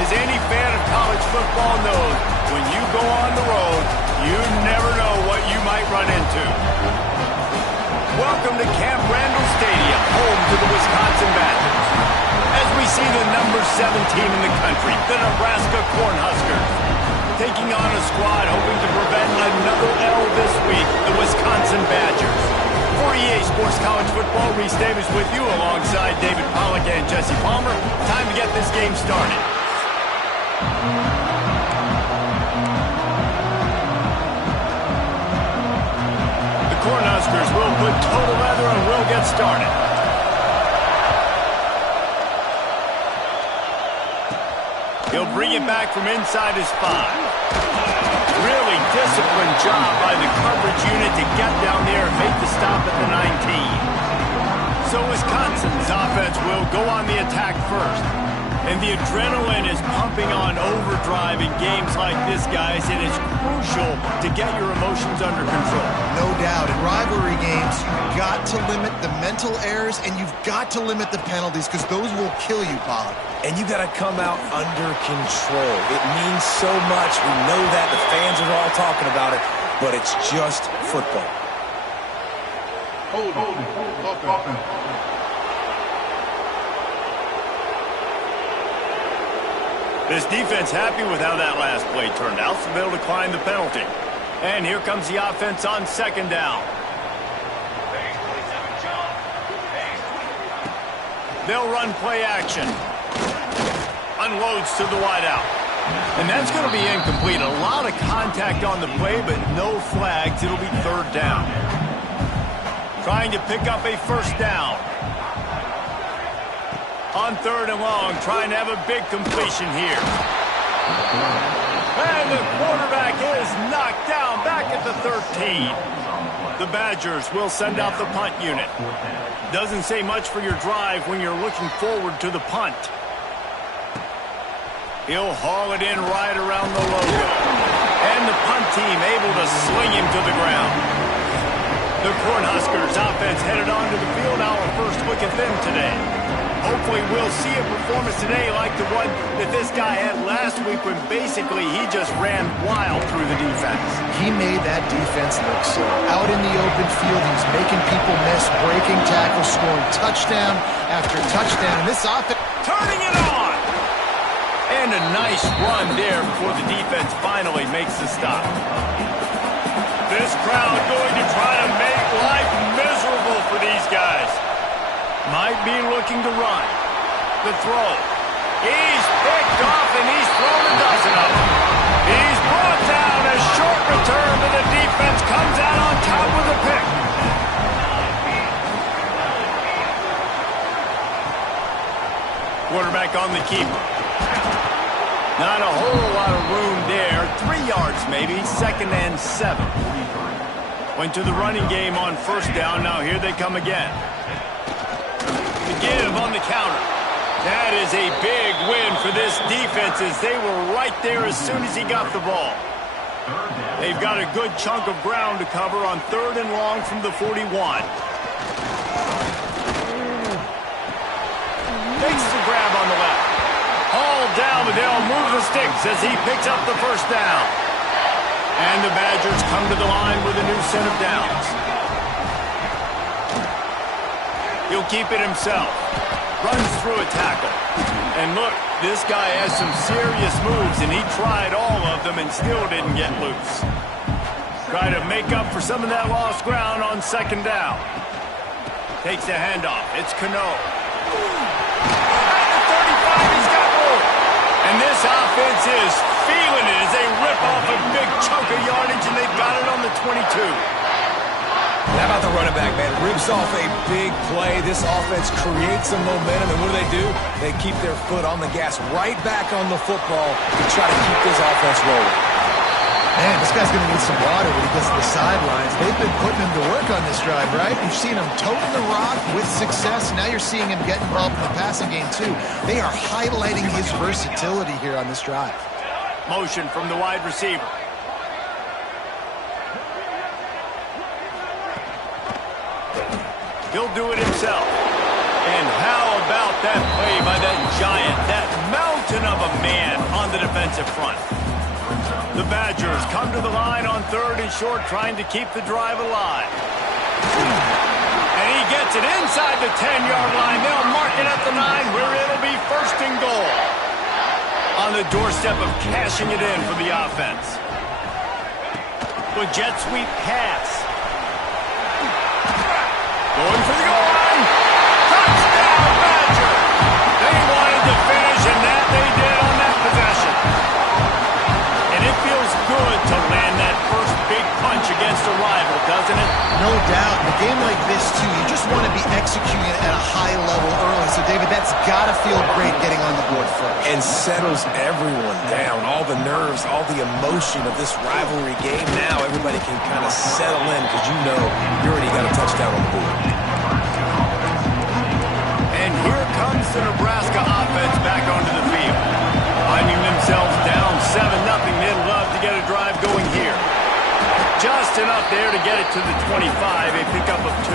As any fan of college football knows, when you go on the road, you never know what you might run into. Welcome to Camp Randall Stadium, home to the Wisconsin Badgers. As we see the number 7 team in the country, the Nebraska Cornhuskers, taking on a squad hoping to prevent another L this week, the Wisconsin Badgers. For EA Sports College Football, Reese Davis with you alongside David Pollack and Jesse Palmer. Time to get this game started. The Cornhuskers will put total leather and will get started. He'll bring it back from inside his 5. Really disciplined job by the coverage unit to get down there and make the stop at the 19. So Wisconsin's offense will go on the attack first. And the adrenaline is pumping on overdrive in games like this, guys, and it's crucial to get your emotions under control. No doubt. In rivalry games, you've got to limit the mental errors, and you've got to limit the penalties, because those will kill you, Pollack. And you got to come out under control. It means so much. We know that. The fans are all talking about it, but it's just football. Hold on. This defense happy with how that last play turned out, so they'll decline the penalty. And here comes the offense on second down. They'll run play action. Unloads to the wideout. And that's going to be incomplete. A lot of contact on the play, but no flags. It'll be third down. Trying to pick up a first down. On third and long, trying to have a big completion here. And the quarterback is knocked down back at the 13. The Badgers will send out the punt unit. Doesn't say much for your drive when you're looking forward to the punt. He'll haul it in right around the logo. And the punt team able to sling him to the ground. The Cornhuskers offense headed onto the field. Our first look at them today. Hopefully we'll see a performance today like the one that this guy had last week when basically he just ran wild through the defense. He made that defense look slow. Out in the open field, he's making people miss, breaking tackles, scoring touchdown after touchdown. And this offense... Turning it on! And a nice run there before the defense finally makes the stop. This crowd going to try to make life miserable for these guys. Might be looking to run. The throw. He's picked off and he's thrown a dozen of them. He's brought down. A short return, but the defense comes out on top with a pick. Quarterback on the keeper. Not a whole lot of room there. 3 yards maybe. 2nd and 7. Went to the running game on first down. Now here they come again. Give on the counter. That is a big win for this defense as they were right there as soon as he got the ball. They've got a good chunk of ground to cover on third and long from the 41. Takes the grab on the left. Hauled down, but they'll move the sticks as he picks up the first down. And the Badgers come to the line with a new set of downs. He'll keep it himself. Runs through a tackle. And look, this guy has some serious moves, and he tried all of them and still didn't get loose. Try to make up for some of that lost ground on second down. Takes a handoff. It's Cano. At the 35, he's got more. And this offense is feeling it as they rip off a big chunk of yardage, and they've got it on the 22. How about the running back, man? Rips off a big play. This offense creates some momentum, and what do? They keep their foot on the gas right back on the football to try to keep this offense rolling. Man, this guy's going to need some water when he gets to the sidelines. They've been putting him to work on this drive, right? You've seen him toting the rock with success. Now you're seeing him get involved in the passing game, too. They are highlighting his versatility here on this drive. Motion from the wide receiver. He'll do it himself. And how about that play by that giant, that mountain of a man? defensive front. The Badgers come to the line on 3rd and short, trying to keep the drive alive. And he gets it inside the 10-yard line. They'll mark it at the 9, where it'll be 1st and goal. On the doorstep of cashing it in for the offense. The jet sweep pass. Going for the goal line. Touchdown, Badger! They wanted to finish, and that they did on that possession. And it feels good to land that first big punch against a rival, doesn't it? No doubt. In a game like this, too, you just want to be executing at a high level early. So, David, that's got to feel great getting on the board first. And settles everyone down. All the nerves, all the emotion of this rivalry game. Now everybody can kind of settle in because you know you already got a touchdown on the board. And here comes the Nebraska offense back onto the field. Finding themselves down 7-0, they'd love to get a drive going here. Just enough there to get it to the 25, a pickup of 2.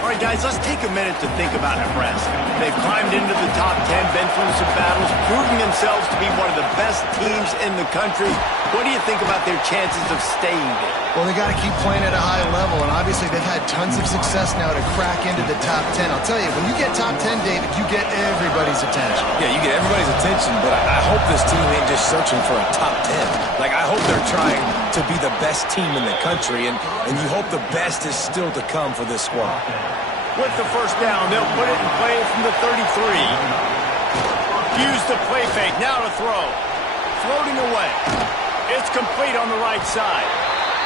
All right, guys, let's take a minute to think about Nebraska. They've climbed into the top 10, been through some battles, proving themselves to be one of the best teams in the country. What do you think about their chances of staying there? Well, they got to keep playing at a high level, and obviously they've had tons of success now to crack into the top 10. I'll tell you, when you get top 10, David, you get everybody's attention. Yeah, you get everybody's attention, but I hope this team ain't just searching for a top 10. Like, I hope they're trying to be the best team in the country, and you hope the best is still to come for this squad. With the first down, they'll put it in play from the 33. Use the play fake, now to throw. Floating away. It's complete on the right side.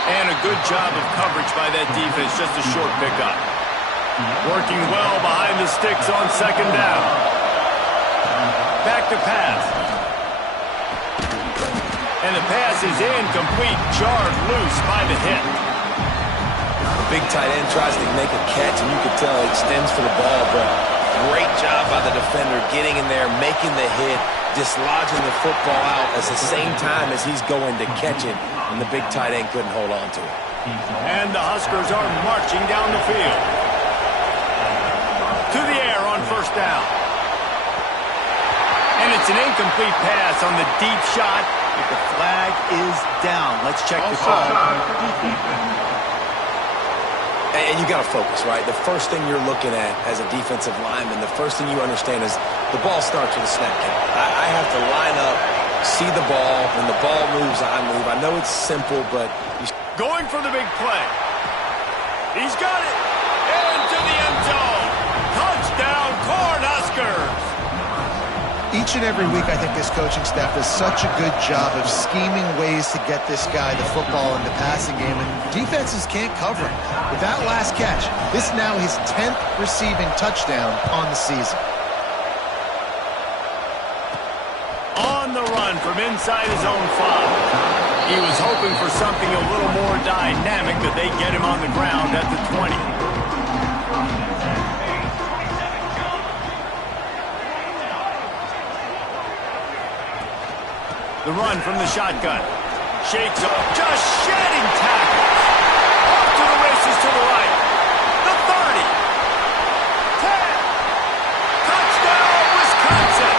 And a good job of coverage by that defense, just a short pickup. Working well behind the sticks on 2nd down. Back to pass. And the pass is incomplete, jarred loose by the hit. Big tight end tries to make a catch, and you can tell he extends for the ball, but great job by the defender getting in there, making the hit, dislodging the football out at the same time as he's going to catch it, and the big tight end couldn't hold on to it. And the Huskers are marching down the field. To the air on 1st down. And it's an incomplete pass on the deep shot, but the flag is down. Let's check the call. And you got to focus, right? The first thing you're looking at as a defensive lineman, the first thing you understand is the ball starts with a snap count. I have to line up, see the ball. When the ball moves, I move. I know it's simple, but... Going for the big play. He's got it. Into the end zone. Touchdown, Cornhuskers. Each and every week, I think this coaching staff does such a good job of scheming ways to get this guy the football in the passing game, and defenses can't cover him. With that last catch, this now his 10th receiving touchdown on the season. On the run from inside his own 5. He was hoping for something a little more dynamic, but they get him on the ground at the 20. The run from the shotgun. Shakes up, just shedding tackles. Off to the races to the right. The 30. 10. Touchdown, Wisconsin.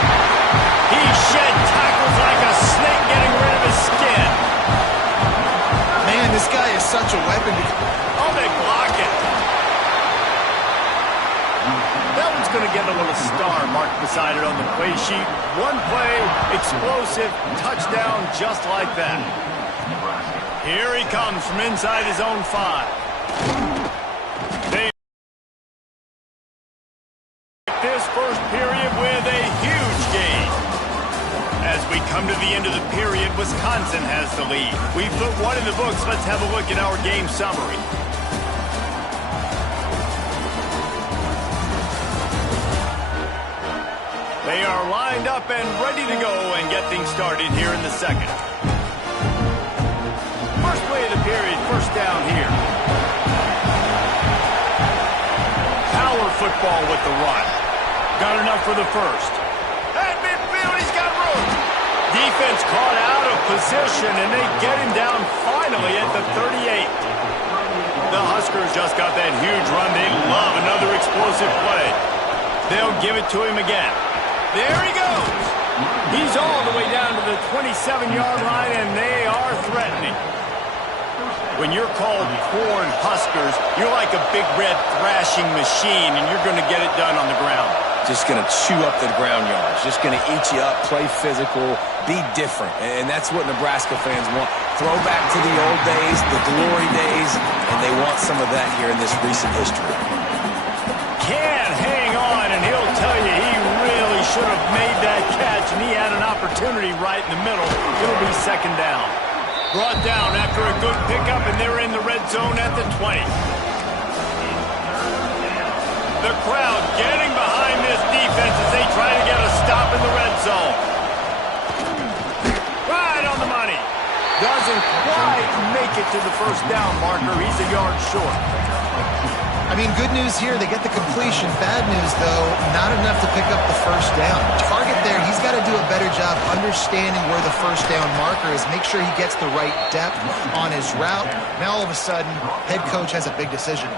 He shed tackles like a snake getting rid of his skin. Man, this guy is such a weapon. Oh, they block it. That one's going to get a little star marked beside it on the play sheet. One play, explosive, touchdown just like that. Here he comes from inside his own 5. They this first period with a huge gain. As we come to the end of the period, Wisconsin has the lead. We've put one in the books. Let's have a look at our game summary. They are lined up and ready to go and get things started here in the second. First play of the period, first down here. Power football with the run. Got enough for the first. At midfield, he's got room. Defense caught out of position, and they get him down finally at the 38. The Huskers just got that huge run. They love another explosive play. They'll give it to him again. There he goes. He's all the way down to the 27-yard line, and they are threatening. When you're called corn huskers, you're like a big red thrashing machine, and you're going to get it done on the ground. Just going to chew up the ground yards. Just going to eat you up, play physical, be different. And that's what Nebraska fans want. Throw back to the old days, the glory days, and they want some of that here in this recent history. Can't hang on, and he'll tell you he really should have made that catch, and he had an opportunity right in the middle. It'll be second down. Brought down after a good pickup, and they're in the red zone at the 20. The crowd getting behind this defense as they try to get a stop in the red zone. Right on the money. Doesn't quite make it to the first down marker. He's a yard short. I mean, good news here, they get the completion. Bad news, though, not enough to pick up the first down. Target there, he's got to do a better job understanding where the first down marker is, make sure he gets the right depth on his route. Now, all of a sudden, head coach has a big decision.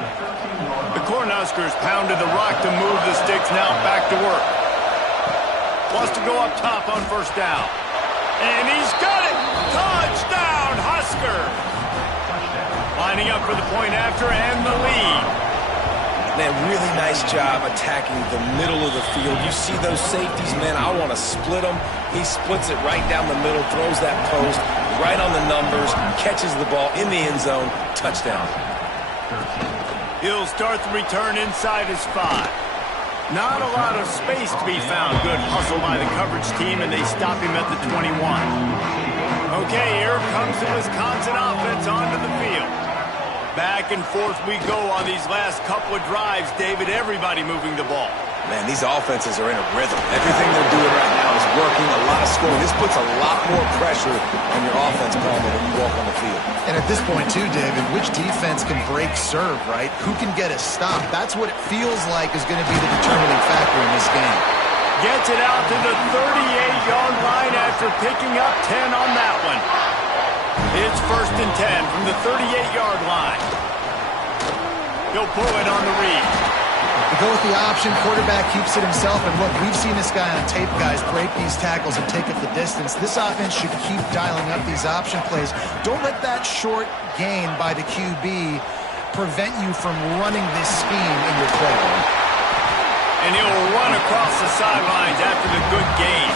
The Cornhuskers pounded the rock to move the sticks, now back to work. Wants to go up top on first down. And he's got it! Touchdown, Husker! Lining up for the point after and the lead. Man, really nice job attacking the middle of the field. You see those safeties, man, I want to split them. He splits it right down the middle, throws that post, right on the numbers, catches the ball in the end zone, touchdown. He'll start the return inside his 5. Not a lot of space to be found. Good hustle by the coverage team, and they stop him at the 21. Okay, here comes the Wisconsin offense onto the field. Back and forth we go on these last couple of drives, David. Everybody moving the ball. Man, these offenses are in a rhythm. Everything they're doing right now is working, a lot of scoring. This puts a lot more pressure on your offense, Palmer, when you walk on the field. And at this point, too, David, which defense can break serve, right? Who can get a stop? That's what it feels like is going to be the determining factor in this game. Gets it out to the 38-yard line after picking up 10 on that one. It's first and 10 from the 38-yard line. He'll pull it on the read. They go with the option. Quarterback keeps it himself. And look, we've seen this guy on tape, guys, break these tackles and take it the distance. This offense should keep dialing up these option plays. Don't let that short gain by the QB prevent you from running this scheme in your play. And he'll run across the sidelines after the good gain.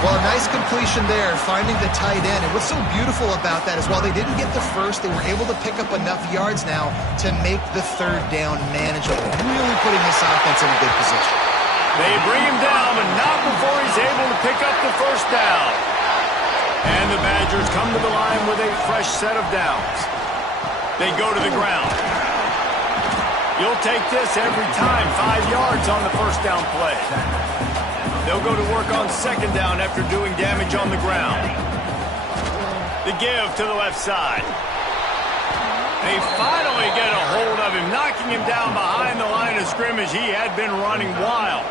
Well, a nice completion there, finding the tight end. And what's so beautiful about that is while they didn't get the first, they were able to pick up enough yards now to make the third down manageable, really putting this offense in a good position. They bring him down, but not before he's able to pick up the first down. And the Badgers come to the line with a fresh set of downs. They go to the ground. You'll take this every time, 5 yards on the first down play. They'll go to work on second down after doing damage on the ground. The give to the left side. They finally get a hold of him, knocking him down behind the line of scrimmage. He had been running wild.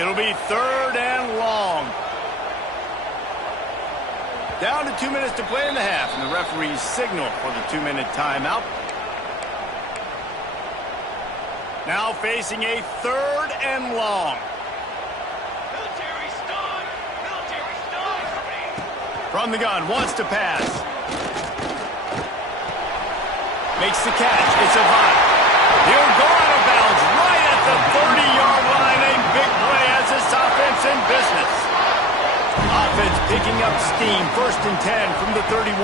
It'll be third and long. Down to 2 minutes to play in the half, and the referees signal for the 2-minute timeout. Now facing a third and long. From the gun, wants to pass. Makes the catch. It's a Avant. He'll go out of bounds right at the 30-yard line. A big play as this offense in business. Offense picking up steam. First and 10 from the 31.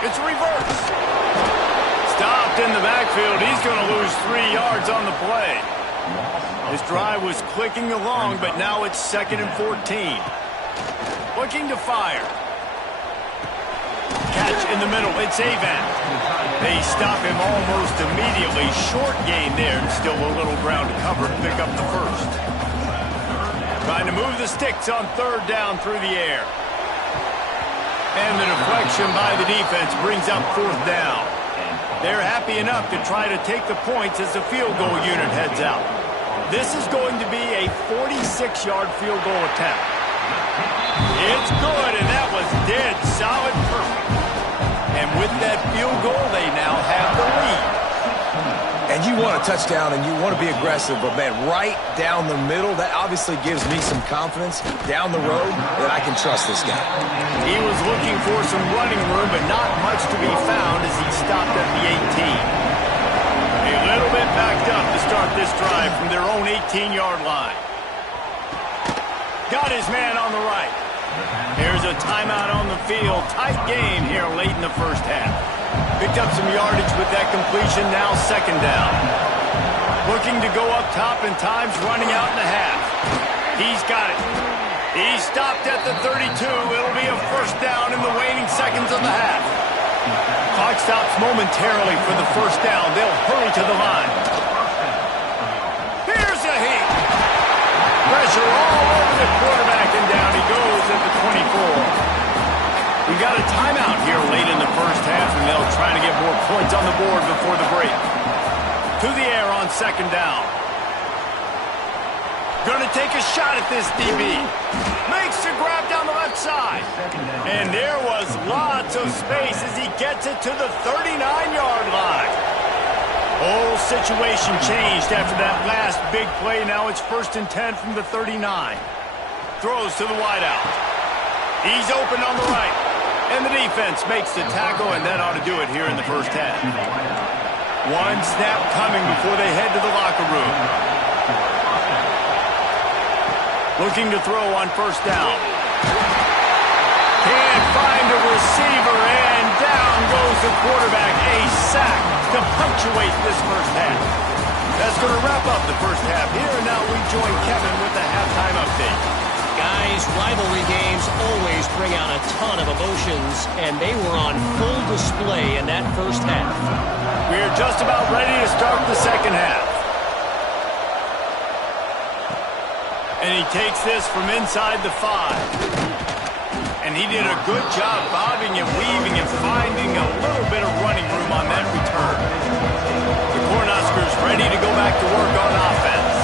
It's a reverse. Stopped in the backfield. He's going to lose 3 yards on the play. This drive was clicking along, but now it's second and 14. Looking to fire. Catch in the middle. It's Avant. They stop him almost immediately. Short gain there. Still a little ground to cover to pick up the first. Trying to move the sticks on third down through the air. And the deflection by the defense brings up fourth down. They're happy enough to try to take the points as the field goal unit heads out. This is going to be a 46-yard field goal attempt. It's good, and that was dead solid perfect. And with that field goal, they now have the lead. And you want a touchdown and you want to be aggressive, but, man, right down the middle, that obviously gives me some confidence down the road that I can trust this guy. He was looking for some running room, but not much to be found as he stopped at the 18. A little bit backed up to start this drive from their own 18-yard line. Got his man on the right. Here's a timeout on the field. Tight game here late in the first half. Picked up some yardage with that completion, now second down. Looking to go up top, and time's running out in the half. He's got it. He stopped at the 32. It'll be a first down in the waning seconds of the half. Clock stops momentarily for the first down. They'll hurry to the line. Here's a heat. Pressure all over the quarterback, and down he goes at the 24. We got a timeout here late in the first half, and they'll try to get more points on the board before the break. To the air on second down. Going to take a shot at this DB. Makes the grab down the left side. And there was lots of space as he gets it to the 39-yard line. Whole situation changed after that last big play. Now it's 1st and 10 from the 39. Throws to the wideout. He's open on the right. And the defense makes the tackle, and that ought to do it here in the first half. One snap coming before they head to the locker room. Looking to throw on first down. Can't find a receiver, and down goes the quarterback. A sack to punctuate this first half. That's going to wrap up the first half here, and now we join Kevin with the halftime update. Guys, rivalry games always bring out a ton of emotions, and they were on full display in that first half. We're just about ready to start the second half. And he takes this from inside the 5. And he did a good job bobbing and weaving and finding a little bit of running room on that return. The Cornhuskers ready to go back to work on offense.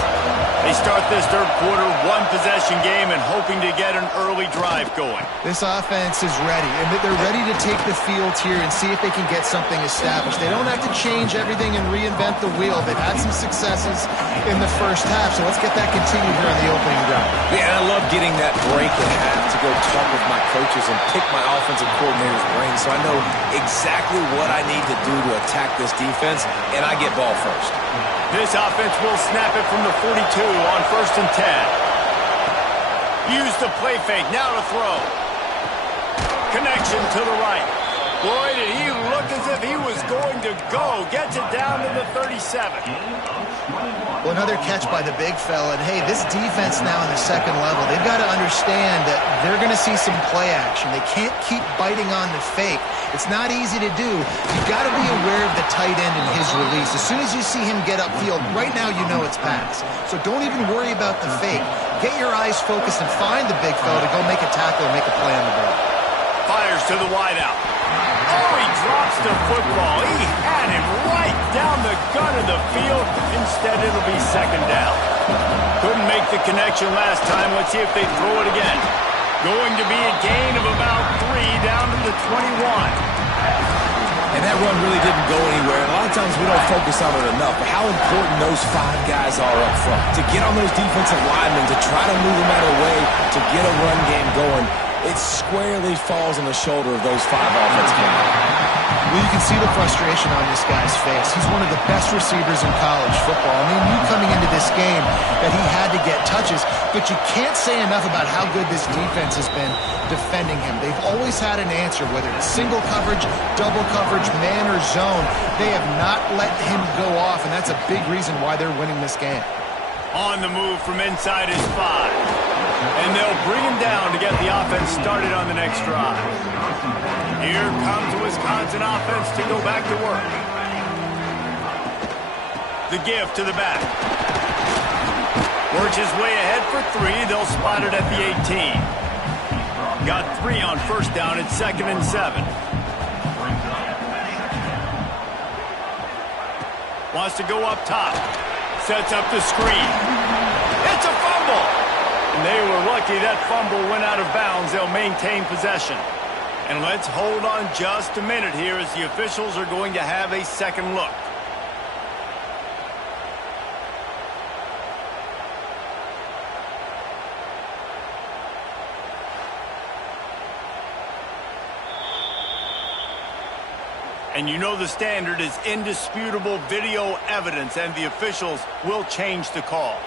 They start this third quarter one-possession game and hoping to get an early drive going. This offense is ready, and they're ready to take the field here and see if they can get something established. They don't have to change everything and reinvent the wheel. They've had some successes in the first half, so let's get that continued here on the opening drive. Yeah, and I love getting that break at half to go talk with my coaches and pick my offensive coordinator's brain so I know exactly what I need to do to attack this defense, and I get ball first. This offense will snap it from the 42 on 1st and 10. Use the play fake, now to throw. Connection to the right. Boy, did he look as if he was going to go. Gets it down to the 37. Well, another catch by the big fella. And, hey, this defense now in the second level, they've got to understand that they're going to see some play action. They can't keep biting on the fake. It's not easy to do. You've got to be aware of the tight end and his release. As soon as you see him get upfield, right now you know it's pass. So don't even worry about the fake. Get your eyes focused and find the big fella to go make a tackle and make a play on the ball. Fires to the wideout. Oh, he drops the football. He had him right down the gun of the field. Instead, it'll be second down. Couldn't make the connection last time. Let's see if they throw it again. Going to be a gain of about 3 down to the 21. And that run really didn't go anywhere. A lot of times we don't focus on it enough, but how important those 5 guys are up front. To get on those defensive linemen, to try to move them out of the way, to get a run game going, it squarely falls on the shoulder of those 5 offensive linemen. Well, you can see the frustration on this guy's face. He's one of the best receivers in college football. I mean, you coming into this game that he had to get touches, but you can't say enough about how good this defense has been defending him. They've always had an answer, whether it's single coverage, double coverage, man or zone. They have not let him go off, and that's a big reason why they're winning this game. On the move from inside his 5. And they'll bring him down to get the offense started on the next drive. Here comes the Wisconsin offense to go back to work. The give to the back. Works his way ahead for 3. They'll spot it at the 18. Got 3 on first down. It's 2nd and 7. Wants to go up top. Sets up the screen. It's a fumble. And they were lucky that fumble went out of bounds. They'll maintain possession. And let's hold on just a minute here as the officials are going to have a second look. And you know the standard is indisputable video evidence, and the officials will change the call.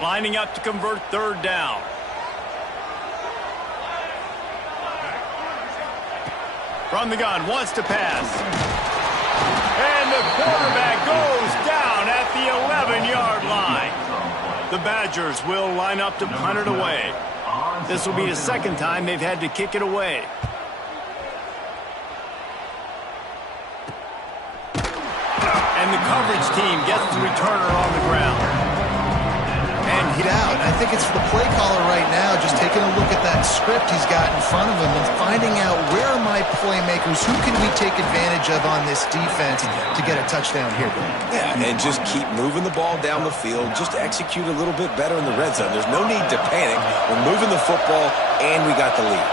Lining up to convert third down. From the gun, wants to pass. And the quarterback goes down at the 11-yard line. The Badgers will line up to punt it away. This will be the second time they've had to kick it away. And the coverage team gets the returner on the ground. And hit out. I think it's the play caller right now just taking a look at that script he's got in front of him and finding out where are my playmakers, who can we take advantage of on this defense to get a touchdown here. Yeah, and just keep moving the ball down the field. Just execute a little bit better in the red zone. There's no need to panic. We're moving the football, and we got the lead.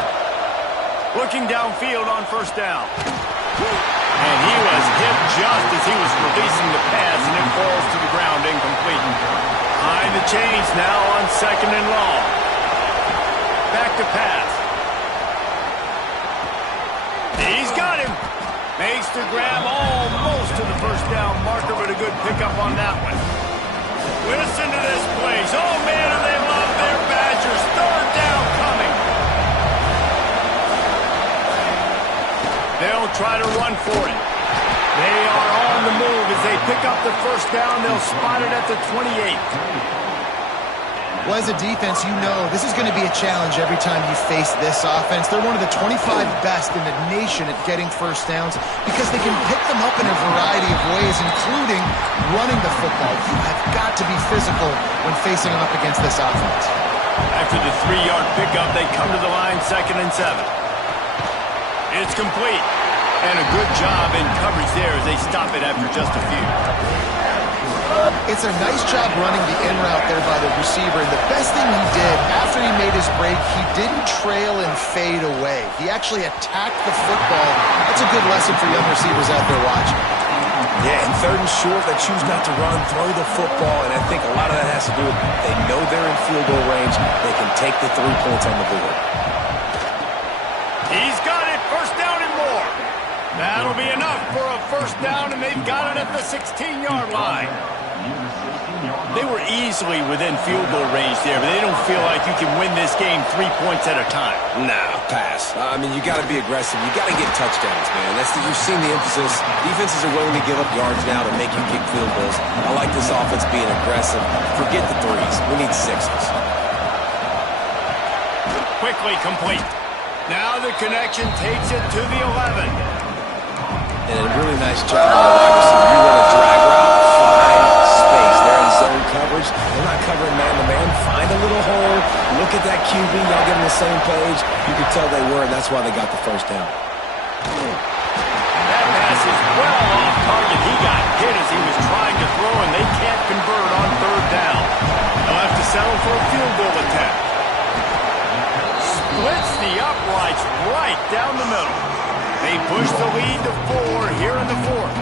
Looking downfield on first down. And he was hit just as he was releasing the pass, and it falls to the ground incomplete. Behind the chains now on second and long. Back to pass. He's got him. Makes the grab almost to the first down marker, but a good pickup on that one. Listen to this place. Oh, man, and they love their Badgers. Third down coming. They'll try to run for it. They are on the move as they pick up the first down. They'll spot it at the 28. Well, as a defense, you know this is going to be a challenge every time you face this offense. They're one of the 25 best in the nation at getting first downs because they can pick them up in a variety of ways, including running the football. You have got to be physical when facing up against this offense. After the 3-yard pickup, they come to the line, 2nd and 7. It's complete. And a good job in coverage there as they stop it after just a few. It's a nice job running the in route there by the receiver. And the best thing he did after he made his break, he didn't trail and fade away. He actually attacked the football. That's a good lesson for young receivers out there watching. Yeah, and third and short, they choose not to run, throw the football, and I think a lot of that has to do with they know they're in field goal range. They can take the 3 points on the board. He's got it, first down and more. That'll be enough for a first down, and they've got it at the 16-yard line. They were easily within field goal range there, but they don't feel like you can win this game 3 points at a time. Nah, pass. I mean, you got to be aggressive. You got to get touchdowns, man. You've seen the emphasis. Defenses are willing to give up yards now to make you kick field goals. I like this offense being aggressive. Forget the threes. We need sixes. Quickly complete. Now the connection takes it to the 11. And a really nice job on the wide receiver. You want to drag route, find space. They're in zone coverage. They're not covering man-to-man. Find a little hole. Look at that QB. Y'all get on the same page. You could tell they were, and that's why they got the first down. That pass is well off target. He got hit as he was trying to throw, and they can't convert on third down. They'll have to settle for a field goal attempt. Splits the uprights right down the middle. They push the lead to 4 here in the 4th.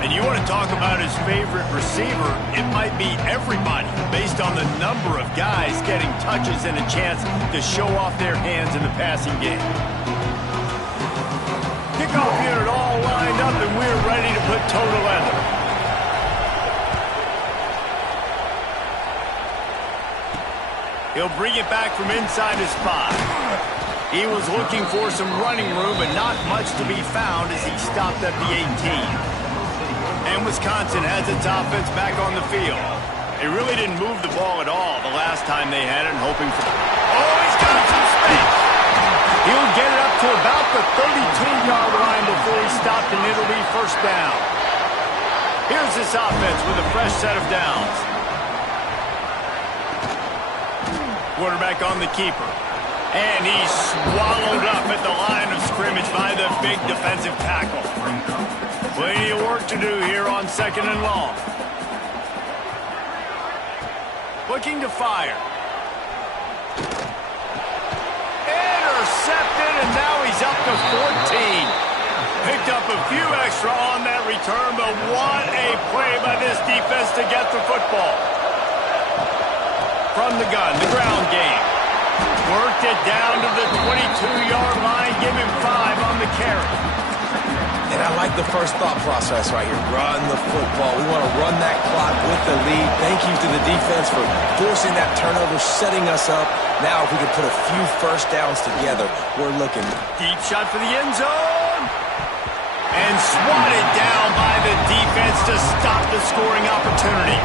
And you want to talk about his favorite receiver, it might be everybody based on the number of guys getting touches and a chance to show off their hands in the passing game. Kickoff unit all lined up, and we're ready to put toe to leather. He'll bring it back from inside his spot. He was looking for some running room, but not much to be found as he stopped at the 18. And Wisconsin has its offense back on the field. They really didn't move the ball at all the last time they had it, hoping for... Oh, he's got some space! He'll get it up to about the 32-yard line before he stopped, and it'll be first down. Here's this offense with a fresh set of downs. Quarterback on the keeper. And he's swallowed up at the line of scrimmage by the big defensive tackle. Plenty of work to do here on 2nd and long. Looking to fire. Intercepted, and now he's up to 14. Picked up a few extra on that return, but what a play by this defense to get the football. From the gun, the ground game. Worked it down to the 22-yard line. Give him 5 on the carry. And I like the first thought process right here. Run the football. We want to run that clock with the lead. Thank you to the defense for forcing that turnover, setting us up. Now, if we can put a few first downs together, we're looking. Deep shot for the end zone. And swatted down by the defense to stop the scoring opportunity.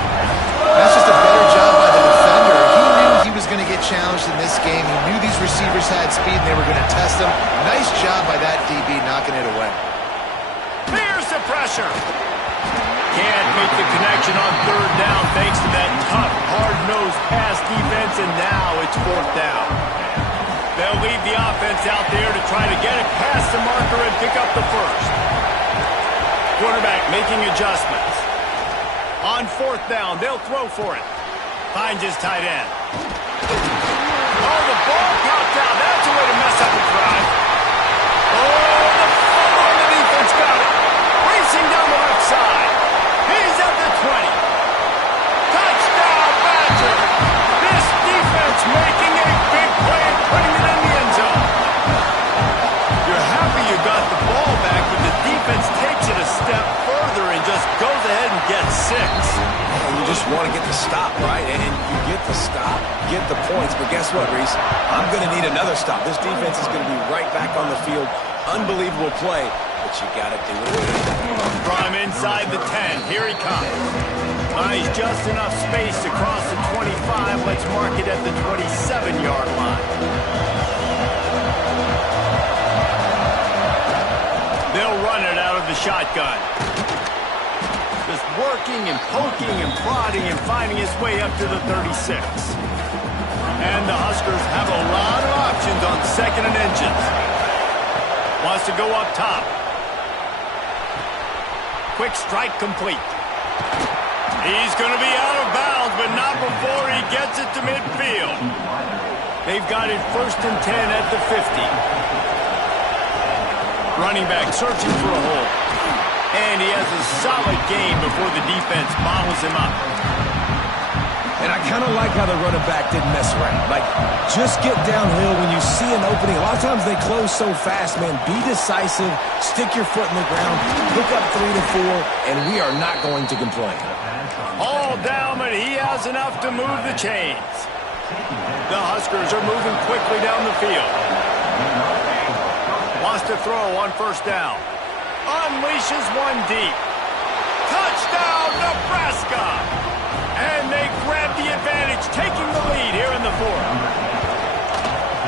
That's just a better job by the defender. He knew he was going to get challenged in this game. He knew these receivers had speed and they were going to test him. Nice job by that DB knocking it away. Here's the pressure. Can't make the connection on 3rd down thanks to that tough, hard-nosed pass defense, and now it's 4th down. They'll leave the offense out there to try to get it past the marker and pick up the first. Quarterback making adjustments. On 4th down, they'll throw for it. Finds his tight end. Oh, the ball popped out. That's a way to mess up a drive. Oh, the fumble on the defense got it. Racing down the left side. He's at the 20. Touchdown, Badger. This defense making a big play and putting it in the end zone. You're happy you got the ball back, but the defense takes it a step further and just goes ahead and gets 6. And you just want to get the stop, right? And you get the stop, get the points. But guess what, Reese? I'm going to need another stop. This defense is going to be right back on the field. Unbelievable play, but you got to do it. From inside the 10, here he comes. Buys just enough space to cross the 25. Let's mark it at the 27-yard line. They'll run it out of the shotgun. Just working and poking and prodding and finding his way up to the 36. And the Huskers have a lot of options on 2nd and inches. Wants to go up top. Quick strike complete. He's going to be out of bounds, but not before he gets it to midfield. They've got it 1st and 10 at the 50. Running back searching for a hole. And he has a solid game before the defense bottles him up. And I kind of like how the running back didn't mess around. Like, just get downhill when you see an opening. A lot of times they close so fast, man. Be decisive, stick your foot in the ground, pick up 3 to 4, and we are not going to complain. All down, but he has enough to move the chains. The Huskers are moving quickly down the field. Wants to throw on 1st down. Unleashes one deep. Touchdown, Nebraska! And they grab the advantage, taking the lead here in the 4th.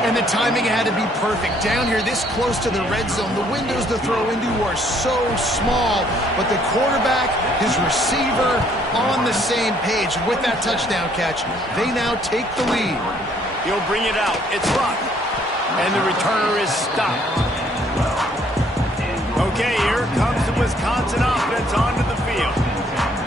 And the timing had to be perfect. Down here, this close to the red zone, the windows to throw into are so small. But the quarterback, his receiver, on the same page. And with that touchdown catch, they now take the lead. He'll bring it out. It's Luck. And the returner is stopped. Okay, here comes the Wisconsin offense onto the field.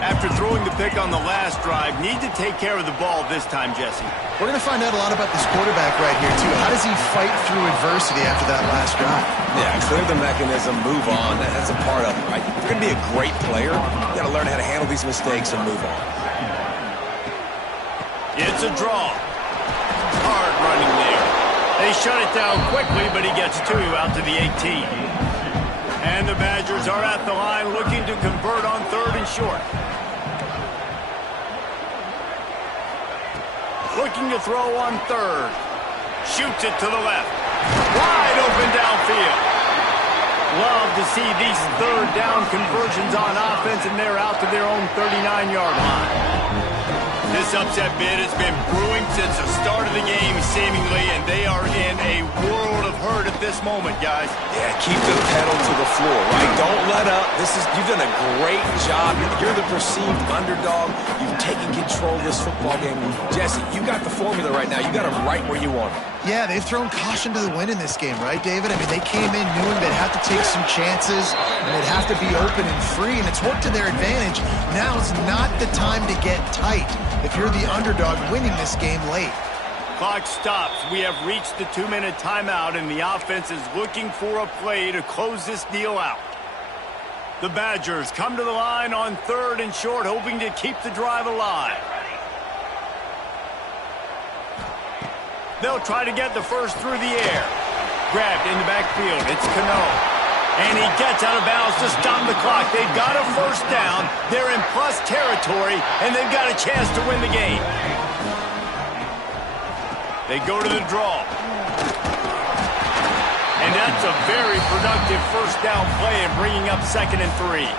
After throwing the pick on the last drive, need to take care of the ball this time, Jesse. We're going to find out a lot about this quarterback right here, too. How does he fight through adversity after that last drive? Yeah, clear the mechanism, move on. That's a part of it, right? If you're going to be a great player, you got to learn how to handle these mistakes and move on. It's a draw. Hard running there. They shut it down quickly, but he gets 2 out to the 18. And the Badgers are at the line looking to convert on 3rd and short. Looking to throw on 3rd. Shoots it to the left. Wide open downfield. Love to see these 3rd down conversions on offense, and they're out to their own 39-yard line. This upset bid has been brewing since the start of the game, seemingly, and they are in a world of hurt at this moment, guys. Yeah, keep the pedal to the floor, right? Don't let up. You've done a great job. You're the perceived underdog. You've taken control of this football game. Jesse, you got the formula right now. You got it right where you want it. Yeah, they've thrown caution to the wind in this game, right, David? I mean, they came in knowing they'd have to take some chances, and they'd have to be open and free, and it's worked to their advantage. Now is not the time to get tight if you're the underdog winning this game late. Clock stops. We have reached the 2-minute timeout, and the offense is looking for a play to close this deal out. The Badgers come to the line on 3rd and short, hoping to keep the drive alive. They'll try to get the first through the air. Grabbed in the backfield. It's Cano. And he gets out of bounds to stop the clock. They've got a first down. They're in plus territory, and they've got a chance to win the game. They go to the draw. And that's a very productive first down play in bringing up 2nd and 3.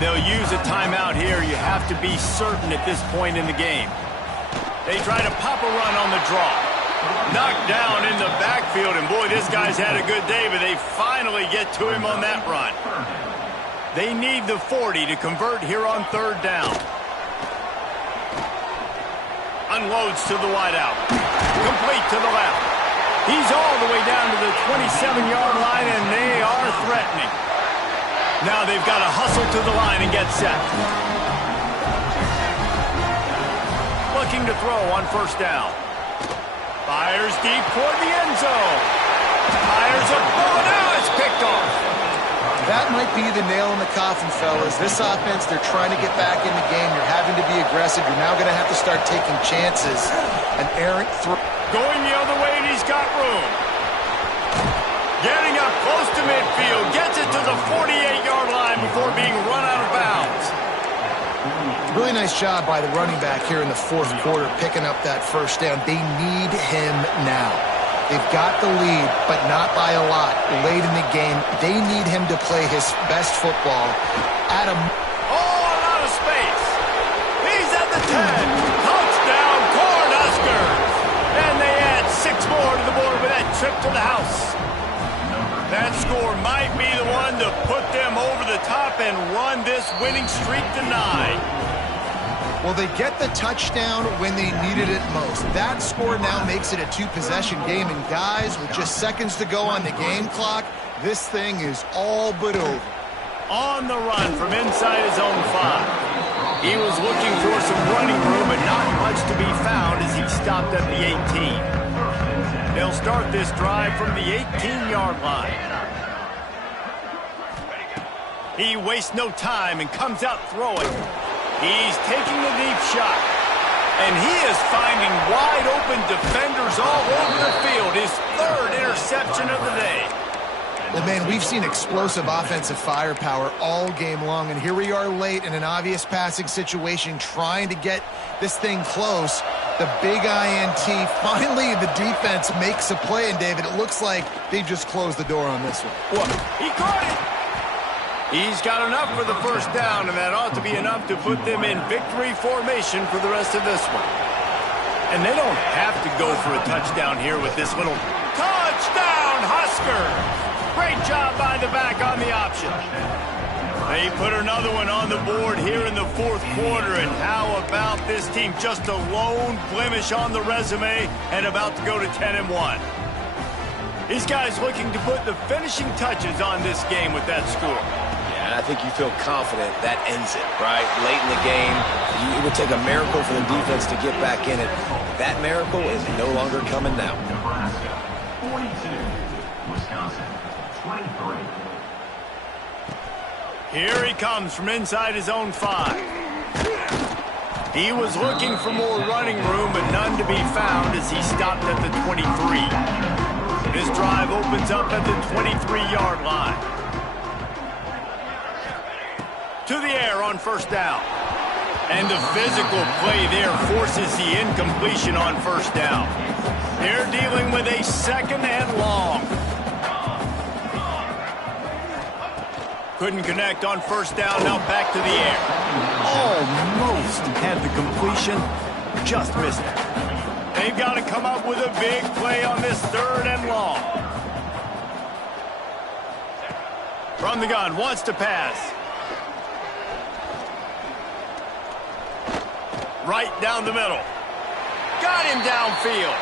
They'll use a timeout here. You have to be certain at this point in the game. They try to pop a run on the draw. Knocked down in the backfield, and boy, this guy's had a good day, but they finally get to him on that run. They need the 40 to convert here on 3rd down. Unloads to the wideout. Complete to the left. He's all the way down to the 27-yard line, and they are threatening. Now they've got to hustle to the line and get set. Looking to throw on 1st down. Fires deep toward the end zone. Fires a ball. Now it's picked off. That might be the nail in the coffin, fellas. This offense, they're trying to get back in the game. You're having to be aggressive. You're now going to have to start taking chances. An errant throw. Going the other way, and he's got room. Getting up close to midfield. Gets it to the 48-yard line before being run out of bounds. Really nice job by the running back here in the 4th quarter, picking up that first down. They need him now. They've got the lead, but not by a lot. Late in the game, they need him to play his best football. Adam. Oh, a lot of space. He's at the 10. Touchdown, Cornhuskers. And they add 6 more to the board with that trip to the house. That score might be the one to put them over the top and run this winning streak to 9. Well, they get the touchdown when they needed it most. That score now makes it a 2-possession game. And guys, with just seconds to go on the game clock, this thing is all but over. On the run from inside his own 5. He was looking for some running room, but not much to be found as he stopped at the 18. They'll start this drive from the 18-yard line. He wastes no time and comes out throwing. He's taking the deep shot. And he is finding wide-open defenders all over the field. His 3rd interception of the day. Well, man, we've seen explosive offensive firepower all game long, and here we are late in an obvious passing situation trying to get this thing close. The big INT, finally the defense makes a play, and David, it looks like they just closed the door on this one. Well, he caught it. He's got enough for the first down, and that ought to be enough to put them in victory formation for the rest of this one. And they don't have to go for a touchdown here with this little touchdown, Huskers! Great job by the back on the option. They put another one on the board here in the 4th quarter, and how about this team? Just a lone blemish on the resume and about to go to 10-1. These guys looking to put the finishing touches on this game with that score. I think you feel confident that ends it, right? Late in the game, it would take a miracle for the defense to get back in it. That miracle is no longer coming now. Nebraska, 42. Wisconsin, 23. Here he comes from inside his own 5. He was looking for more running room, but none to be found as he stopped at the 23. This drive opens up at the 23-yard line. To the air on 1st down. And the physical play there forces the incompletion on 1st down. They're dealing with a 2nd and long. Couldn't connect on 1st down, now back to the air. Almost had the completion, just missed it. They've got to come up with a big play on this 3rd and long. From the gun, wants to pass. Right down the middle. Got him downfield.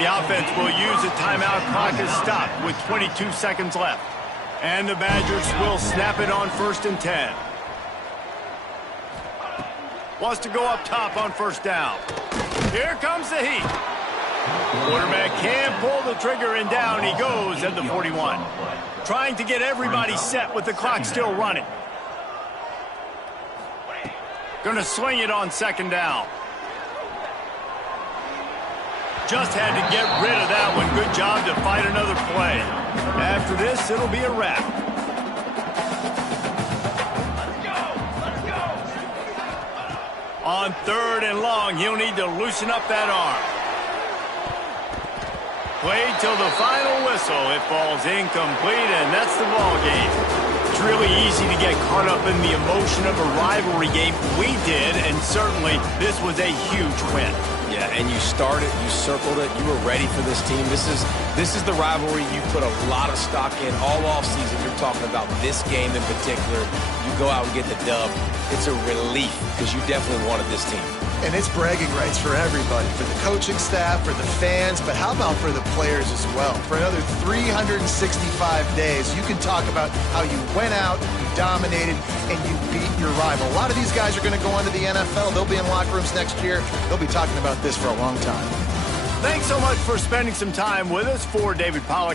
The offense will use a timeout. Clock is stopped with 22 seconds left. And the Badgers will snap it on 1st and 10. Wants to go up top on 1st down. Here comes the heat. Quarterback can't pull the trigger, and down he goes at the 41. Trying to get everybody set with the clock still running. Going to swing it on 2nd down. Just had to get rid of that one. Good job to fight another play. After this, it'll be a wrap. On 3rd and long, he'll need to loosen up that arm. Played till the final whistle. It falls incomplete, and that's the ball game. It's really easy to get caught up in the emotion of a rivalry game. We did, and certainly this was a huge win. Yeah, and you started, you circled it, you were ready for this team. This is the rivalry you put a lot of stock in all offseason. You're talking about this game in particular. You go out and get the dub. It's a relief because you definitely wanted this team. And it's bragging rights for everybody, for the coaching staff, for the fans, but how about for the players as well? For another 365 days, you can talk about how you went out, you dominated, and you beat your rival. A lot of these guys are going to go on to the NFL. They'll be in locker rooms next year. They'll be talking about this for a long time. Thanks so much for spending some time with us. For David Pollack